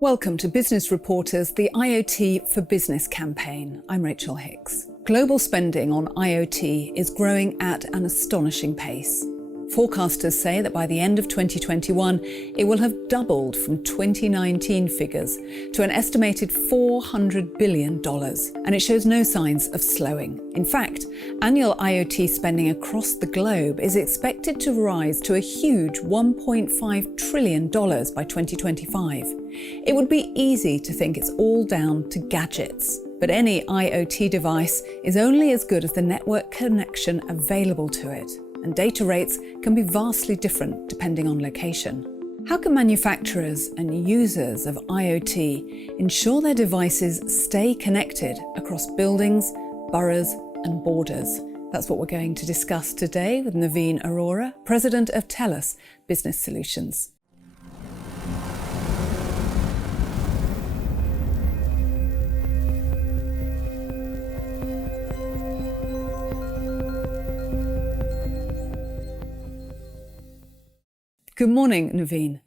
Welcome to Business Reporter's The IoT for Business campaign. I'm Rachel Hicks. Global spending on IoT is growing at an astonishing pace. Forecasters say that by the end of 2021, it will have doubled from 2019 figures to an estimated $400 billion, and it shows no signs of slowing. In fact, annual IoT spending across the globe is expected to rise to a huge $1.5 trillion by 2025. It would be easy to think it's all down to gadgets, but any IoT device is only as good as the network connection available to it, and data rates can be vastly different depending on location. How can manufacturers and users of IoT ensure their devices stay connected across buildings, boroughs, and borders? That's what we're going to discuss today with Naveen Arora, President of TELUS Business Solutions. Good morning, Naveen.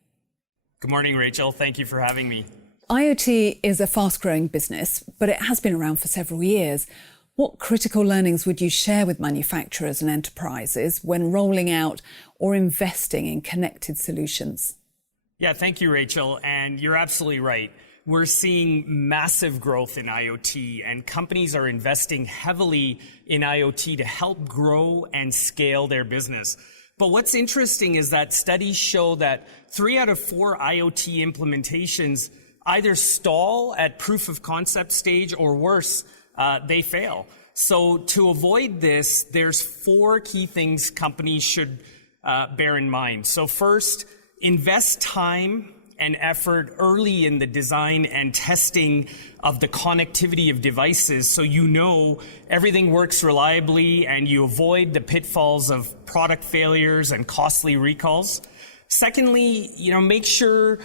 Good morning, Rachel. Thank you for having me. IoT is a fast-growing business, but it has been around for several years. What critical learnings would you share with manufacturers and enterprises when rolling out or investing in connected solutions? Yeah, thank you, Rachel. And you're absolutely right. We're seeing massive growth in IoT, and companies are investing heavily in IoT to help grow and scale their business. But what's interesting is that studies show that 3 out of 4 IoT implementations either stall at proof of concept stage or worse, they fail. So to avoid this, there's 4 key things companies should bear in mind. So first, invest time and effort early in the design and testing of the connectivity of devices so you know everything works reliably and you avoid the pitfalls of product failures and costly recalls. Secondly, make sure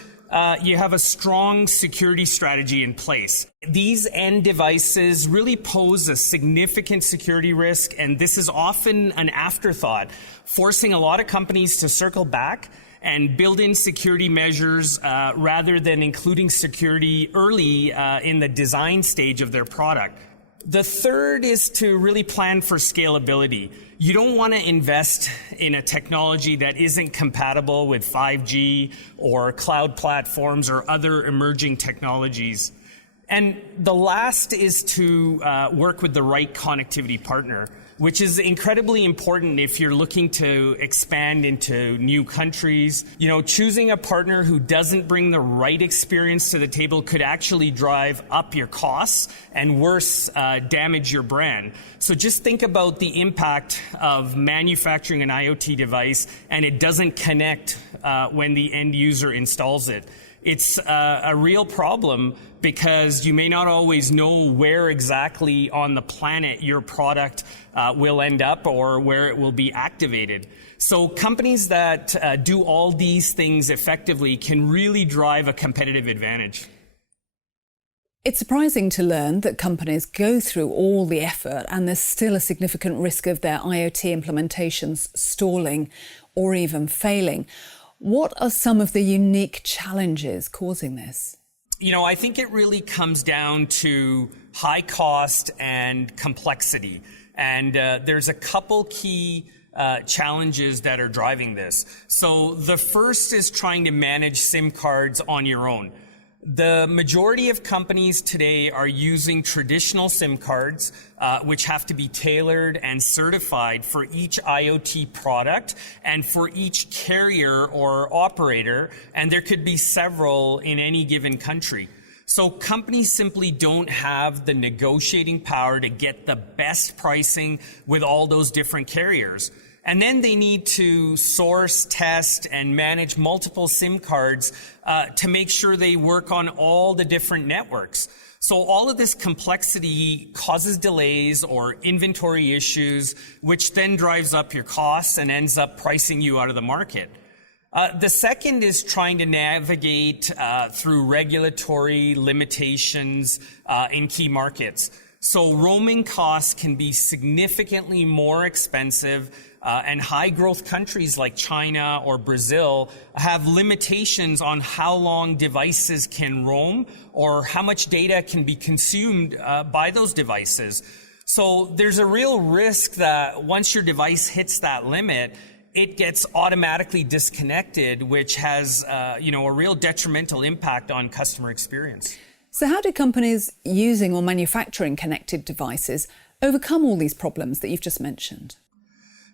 you have a strong security strategy in place. These end devices really pose a significant security risk, and this is often an afterthought, forcing a lot of companies to circle back and build in security measures rather than including security early in the design stage of their product. The third is to really plan for scalability. You don't want to invest in a technology that isn't compatible with 5G or cloud platforms or other emerging technologies. And the last is to work with the right connectivity partner, which is incredibly important if you're looking to expand into new countries. Choosing a partner who doesn't bring the right experience to the table could actually drive up your costs and worse, damage your brand. So just think about the impact of manufacturing an IoT device and it doesn't connect when the end user installs it. It's a real problem because you may not always know where exactly on the planet your product will end up or where it will be activated. So companies that do all these things effectively can really drive a competitive advantage. It's surprising to learn that companies go through all the effort and there's still a significant risk of their IoT implementations stalling or even failing. What are some of the unique challenges causing this? I think it really comes down to high cost and complexity. And there's a couple key challenges that are driving this. So the first is trying to manage SIM cards on your own. The majority of companies today are using traditional SIM cards, which have to be tailored and certified for each IoT product and for each carrier or operator, and there could be several in any given country. So companies simply don't have the negotiating power to get the best pricing with all those different carriers. And then they need to source, test, and manage multiple SIM cards to make sure they work on all the different networks. So all of this complexity causes delays or inventory issues, which then drives up your costs and ends up pricing you out of the market. The second is trying to navigate through regulatory limitations in key markets. So roaming costs can be significantly more expensive And high growth countries like China or Brazil have limitations on how long devices can roam or how much data can be consumed by those devices. So there's a real risk that once your device hits that limit, it gets automatically disconnected, which has a real detrimental impact on customer experience. So how do companies using or manufacturing connected devices overcome all these problems that you've just mentioned?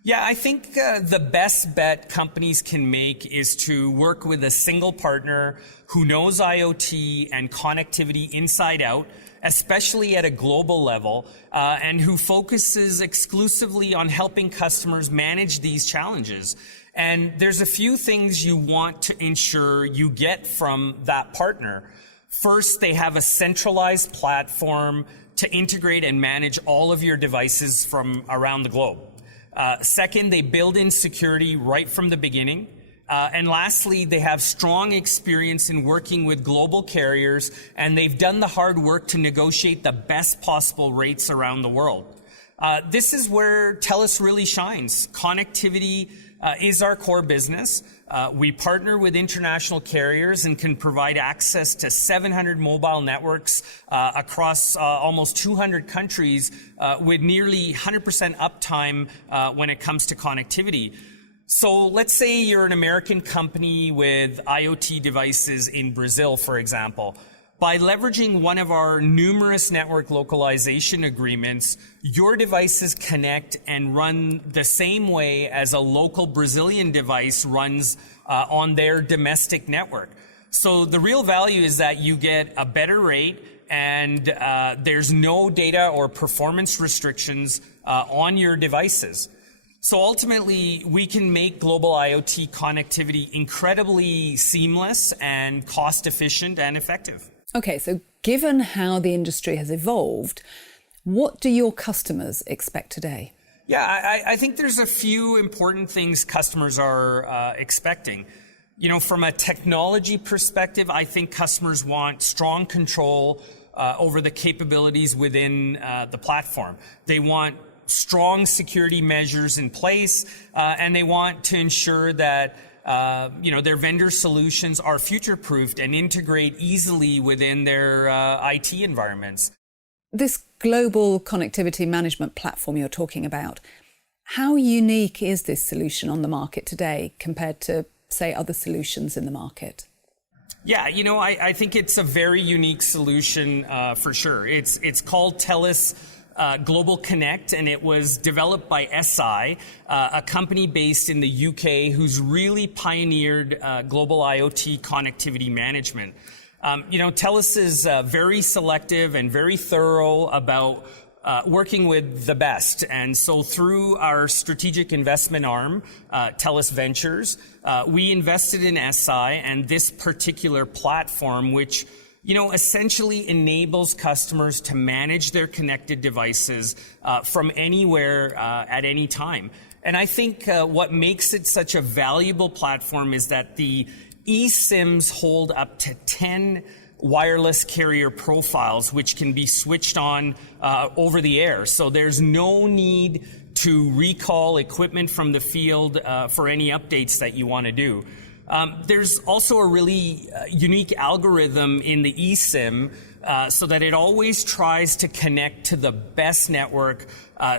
Yeah, I think the best bet companies can make is to work with a single partner who knows IoT and connectivity inside out, especially at a global level, and who focuses exclusively on helping customers manage these challenges. And there's a few things you want to ensure you get from that partner. First, they have a centralized platform to integrate and manage all of your devices from around the globe. Second, they build in security right from the beginning. And lastly, they have strong experience in working with global carriers, and they've done the hard work to negotiate the best possible rates around the world. This is where TELUS really shines. Connectivity is our core business. We partner with international carriers and can provide access to 700 mobile networks across almost 200 countries with nearly 100% uptime when it comes to connectivity. So let's say you're an American company with IoT devices in Brazil, for example. By leveraging one of our numerous network localization agreements, your devices connect and run the same way as a local Brazilian device runs on their domestic network. So the real value is that you get a better rate and there's no data or performance restrictions on your devices. So ultimately, we can make global IoT connectivity incredibly seamless and cost efficient and effective. Okay, so given how the industry has evolved, what do your customers expect today? Yeah, I think there's a few important things customers are expecting. From a technology perspective, I think customers want strong control over the capabilities within the platform. They want strong security measures in place, and they want to ensure that their vendor solutions are future-proofed and integrate easily within their IT environments. This global connectivity management platform you're talking about, how unique is this solution on the market today compared to, say, other solutions in the market? Yeah, I think it's a very unique solution for sure. It's called TELUS Global Connect, and it was developed by SI, a company based in the UK who's really pioneered global IoT connectivity management. TELUS is very selective and very thorough about working with the best. And so through our strategic investment arm, TELUS Ventures, we invested in SI and this particular platform, which essentially enables customers to manage their connected devices from anywhere at any time. And I think what makes it such a valuable platform is that the eSIMs hold up to 10 wireless carrier profiles, which can be switched on over the air. So there's no need to recall equipment from the field for any updates that you want to do. There's also a really unique algorithm in the eSIM so that it always tries to connect to the best network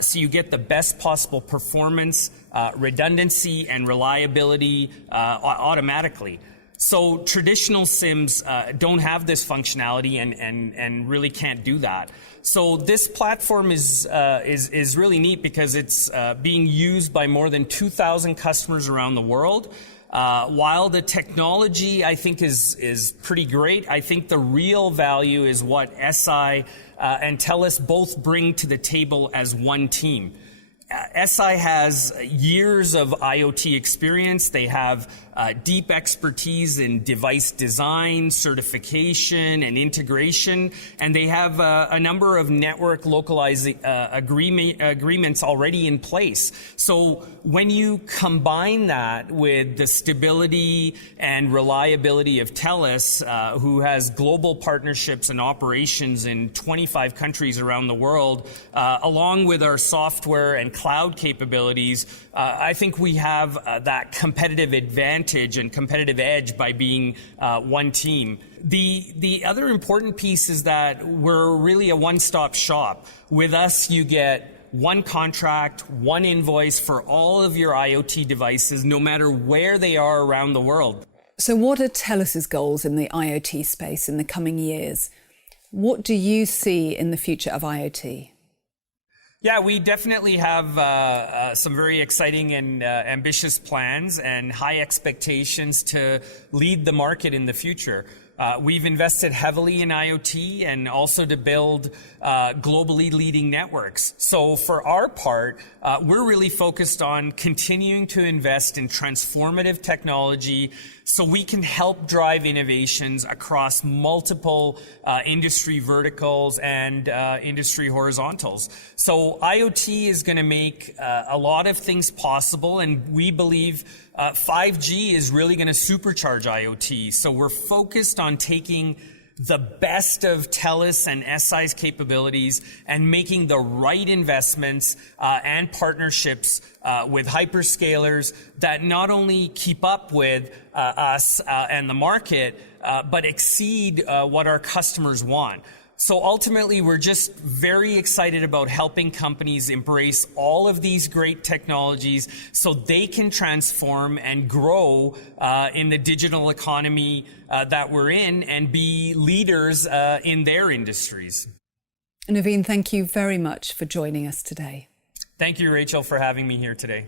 so you get the best possible performance, redundancy, and reliability automatically. So traditional SIMs don't have this functionality and really can't do that. So this platform is really neat because it's being used by more than 2,000 customers around the world. While the technology, I think, is pretty great, I think the real value is what SI and TELUS both bring to the table as one team. SI has years of IoT experience. They have deep expertise in device design, certification, and integration, and they have a number of network localizing agreements already in place. So when you combine that with the stability and reliability of TELUS, who has global partnerships and operations in 25 countries around the world, along with our software and cloud capabilities, I think we have that competitive advantage and competitive edge by being one team. The other important piece is that we're really a one-stop shop. With us, you get one contract, one invoice for all of your IoT devices, no matter where they are around the world. So what are TELUS's goals in the IoT space in the coming years? What do you see in the future of IoT? Yeah, we definitely have some very exciting and ambitious plans and high expectations to lead the market in the future. We've invested heavily in IoT and also to build globally leading networks. So for our part, we're really focused on continuing to invest in transformative technology so we can help drive innovations across multiple industry verticals and industry horizontals. So IoT is going to make a lot of things possible, and we believe 5G is really going to supercharge IoT. So we're focused on taking the best of TELUS and SI's capabilities and making the right investments and partnerships with hyperscalers that not only keep up with us and the market, but exceed what our customers want. So ultimately, we're just very excited about helping companies embrace all of these great technologies so they can transform and grow in the digital economy that we're in and be leaders in their industries. Naveen, thank you very much for joining us today. Thank you, Rachel, for having me here today.